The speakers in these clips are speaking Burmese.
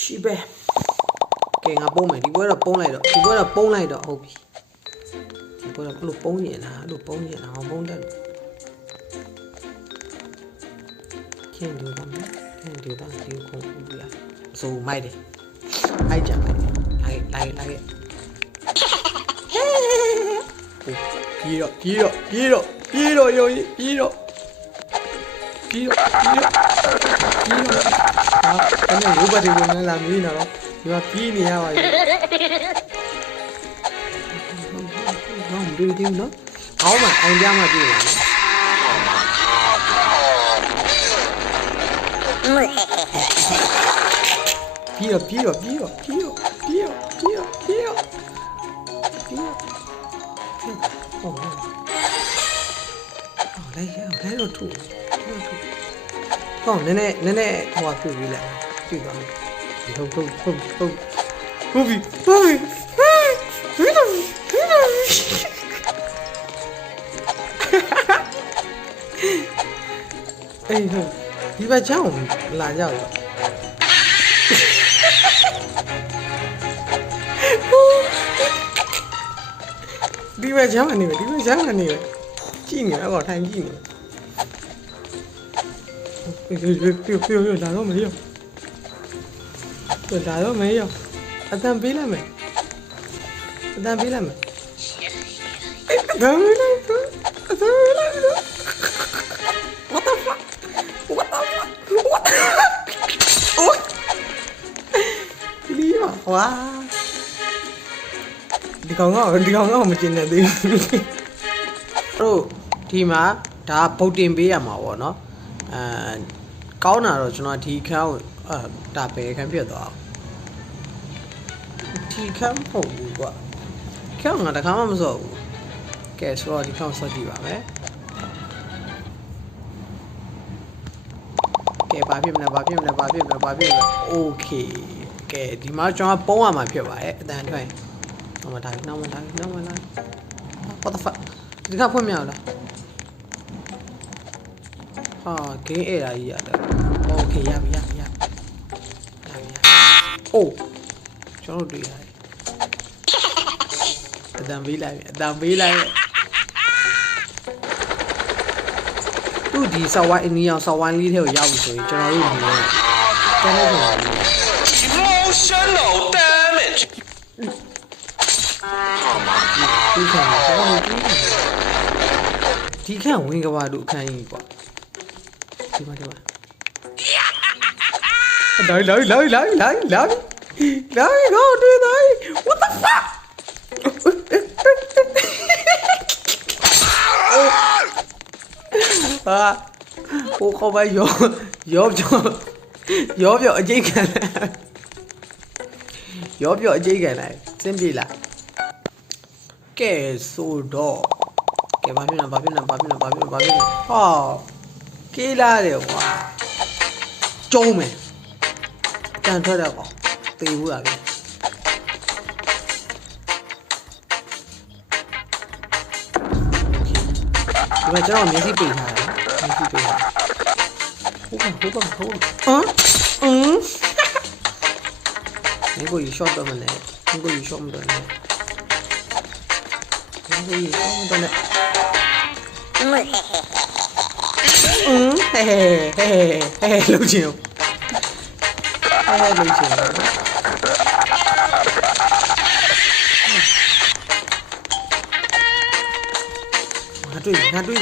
ရှိပဲကဲငါပုံးမယ်ဒီပွဲတော့ပုံးလိုက်တော့ဒီပွဲတော့ပုံးလိုက်တော့ဟုတ်ပြီဒီပွဲတော့ဘလို့ပုံးရင်လားလို့ပုံးရင်လားပုံးတယ်ခင်ဒူတော့ခင်ဒူတော့ဒီခုံးပြရဆိုမိုက်တယ်အိုက်ကြမိုက်တယ်လိုက်ပြေတော့ရောပြေတော့အဲ့ဒါရိုးပတ်တွေဝင်လာမင်းတော့ဒီမှာပြေးနေရပါပြီနော်ဒီနော်အောင်းမအောင်ကြမှာပြေးပါပြေးလိုက်တော့ထူဟောနည်းနည်းဟိုပြပြီးလိုက်ပြသွားမယ်ဒီဟုတ်ပြီအေးဟုတ်ဒီဘက်ချောင်းလာကြရောဒီဘက်ချောင်းနေပဲကြည့်နေတော့ထိုင်ကြည့်နေပြောလာတော့မရအတန်ပေးလိုက်မယ်ဒါမင်းလိုက်What the fuck oh ဒီဝါဒီကောင်ကမကျင်နေသေးဘူးတို့ဒီမှာဒါပုတ်တင်ပေးရမှာပေါ့နော်ကောင်းတာတော့ကျွန်တော်ဒီခန်းဒါပဲခန်းပြတ်သွားဒီခန်းပုံဘူးကွာခန်းကတခါမှမစော့ဘူးကဲဆိုတော့ဒီခန်းစော့ကြည့်ပါမယ်ကဲဘာဖြစ်မလဲโอเคကဲဒီမှာကျွန်တော်ပုံးရမှာဖြစ်ပါတယ်အတန်ထွက်နောက်မှဒါနောက်မှလာ what the fuck ဒီကဖွင့်မရဘူးလားဟာဂိမ်းအဲ့ဒါကြီးရတယ်โอเคရပြီအိုးကျွန်တော်တွေ့ရတယ်အတန်ပေးလိုက်သူဒီဆောက်ဝိုင်းအနီးအောင်ဆောက်ဝိုင်းလေးထဲကိုရောက်ပြီဆိုရင်ကျွန်တော်တို့ဒီလိုတန်းနေကြတယ် emotional damage ဒီခန့်ဝင်ကဘာတို့အခန်းကြီးကွာဒီမှာလာgo do that what the fuck ဟိုခေါ်ပါရောပြောအကျိတ်ခံလိုက်စင်ပြေလားကဲဆိုတော့ကဲဘာဖြစ်လဲဟာကေးလာတယ်ကွာကျုံးမယ်တန်ထွက်တော့ကောင်တေးဘူးလားဗျဒီမှာကျွန်တော်မျက်စိပိတ်ထားတယ်ဟုတ်ပါ你可以笑的么嘞？嘿嘿，刘青，他对你。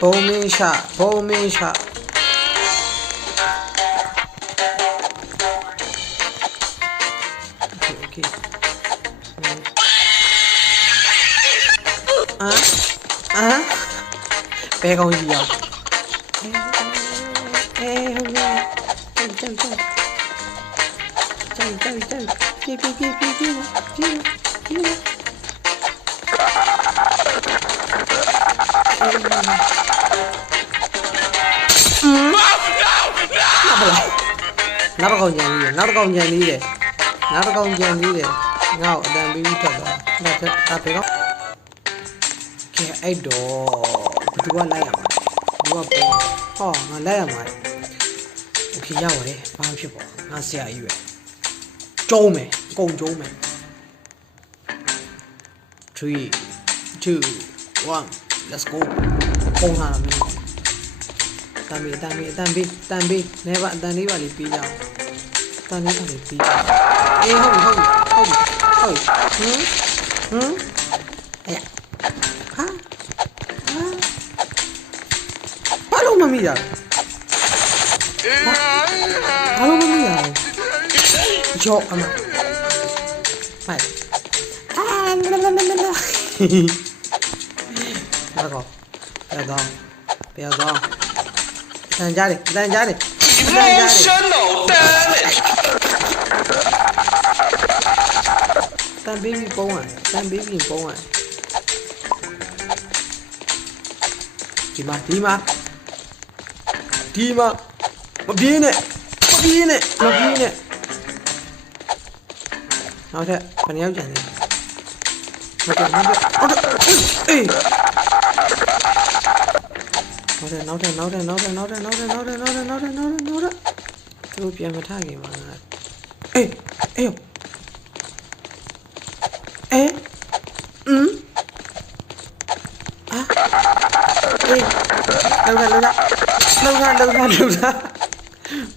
爆米沙。OK。白公鸡啊！拿到ကောင်ကြံလေးတယ်ငါ့ကိုအတန်ပေးထွက်သွားဒါဘယ်တော့ကဲအဲ့တော့ဘယ်သူကလိုက်ရမှာ ဘူးကပေါ်ဟောငါလက်ရမှာโอเคရပါတယ်ဘာမှဖြစ်ပေါ့ငါဆရာကြီးပဲကျုံးမယ်အကုန်ကျုံးမယ်3 2 1 let's go ပုံလာတော့မင်းတန်ပေးနေပါတန်လေးပါလေးပြီးကြအောင်တန်လေးပါလေးပြီးကြအောင်အေးဟုတ်ပြီအေးဟာဘာလို့မမိရဘာလို့မမိရကြောက်အမမိုက်ဘာကော不要动တန်ကြတယ် Emotional damage တန်ပေးပြီးပုံးရတယ်ဒီမှာမပြေးနဲ့နောက်ထပ်ခဏရောက်ကြတယ်ဟုတ်တယ်အေးနောက်ထပ်သူပြန်မထခင်ပါငါအေးလောက်တာ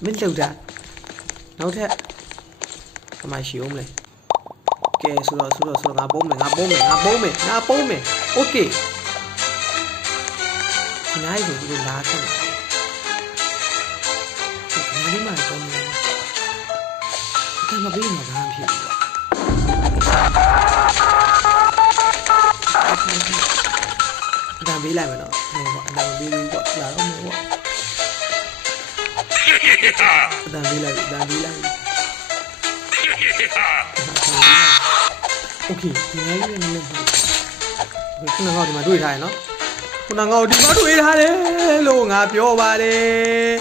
မင်းလောက်တာနောက်ထပ်အမရှိအောင်လေကဲဆိုတော့ငါပုံးမယ်โอเคနိုင်ဘူးဒီလာတယ်ဒီမှာပုံးတယ်ကဲမပြီးမှာဘာဖြစ်လဲဒါပေးလိုက်မယ်နော်ဟိုအနာပေးပြီးတော့လာတော့မယ်ပေါ့ဒါပေးလိုက်โอเคဒီနေ့လည်းနည်းခုနကဒီမှာတွေ့ထားရနော်ခုနကဒီမှာတွေ့ထားတယ်လို့ငါပြောပါတယ်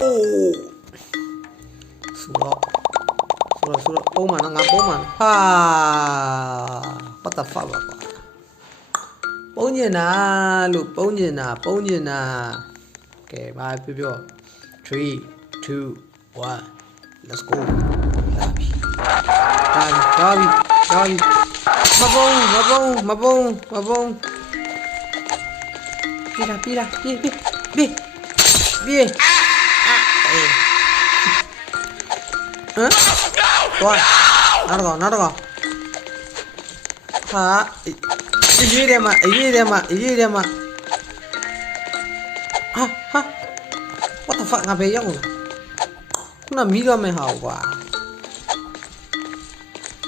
အိုးဆိုတော့ပုံမှန်နော်ငါပုံမှန်ဟာ what the fuck ပါပုံညင်တာလို့ပုံညင်တာကဲဘာပြော3 2 1 let's go လာပြီမပုံပြေးနောက်တော့ဟာအေးတယ်မဟာ what the fuck ငါပဲရောက်လို့ခုနမီးတော့မယ်ဟာကွာ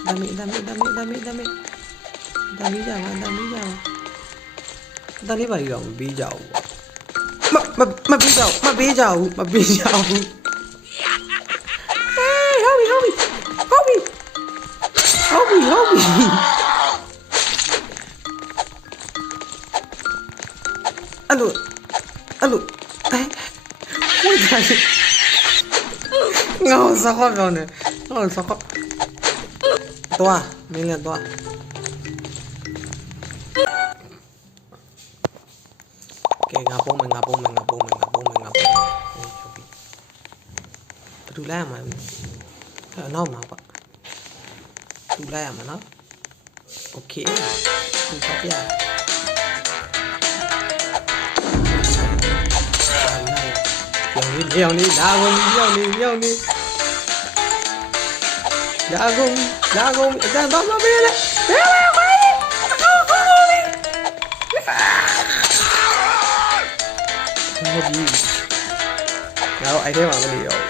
ဒါမီးကြပါဒါလေးပါရီတော့မပေးကြဘူးမပေးကြဘူးဟေးဟုတ်ပြီအဲ့လိုဝိုင်းတယ်ငါစားခေါင်းနေသွားမင်းလည်းသွားကဲငါပုံမယ်ဟုတ်ပြီဘယ်သူလိုက်ရမှာလဲနောက်မှာပါသူလိုက်ရမှာနော်โอเคသူပါပြမြောင်နေလာကုန်မြောင်နေလာကုန်အတန်တော့မပေးနဲ့ဟုတ်ပြီငါတို့အိုက်ထဲမှာမနေတော့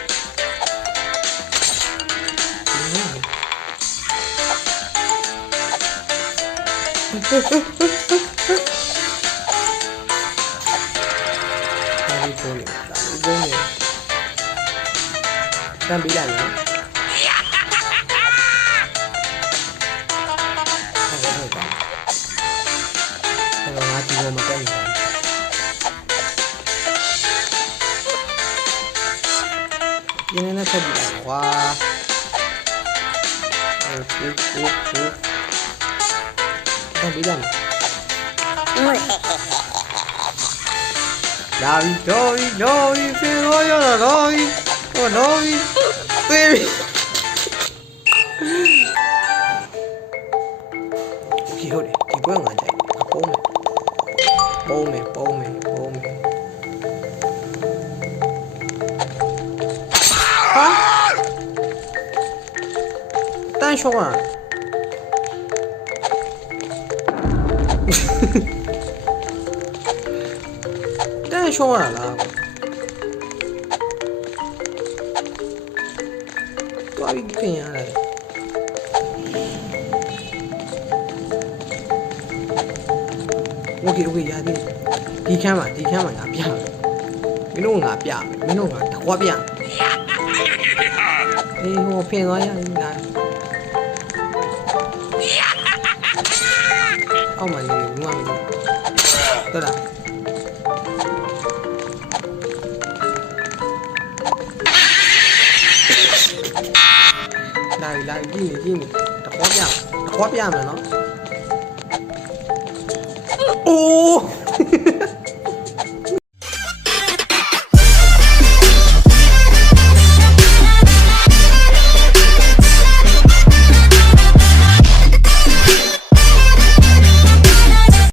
တမ်းပေးလိုက်နော်ဟုတ်ပါငါဒီလိုမတက်ဘူးရင်းနဲ့ဆက်ကြည့်လိုက်ကွာတမ်းပေးလိုက် လာပြီတော့ပြီတော့ပြီဖေရောရတော့ပြီဟောတော့ပြီသေပြီဒီဟုတ်တယ်ဒီပွဲငါကြိုက်ပုံးမယ်ဟာတန်းရှောင်းอ่ะတန်းရှောင်းရလားတွားပြီးခင်ရတယ် โอเคရသည်ဒီခမ်းမှာငါပြမယ်မင်းတို့ငါပြမယ်မင်းတို့ငါတခွားပြမယ်အေးဟိုဖင်သွားရည်လားအောက်မှာနေဘူးမမင်းတော်လားလာကြည့်နေတခွားပြမယ်နော်အိုး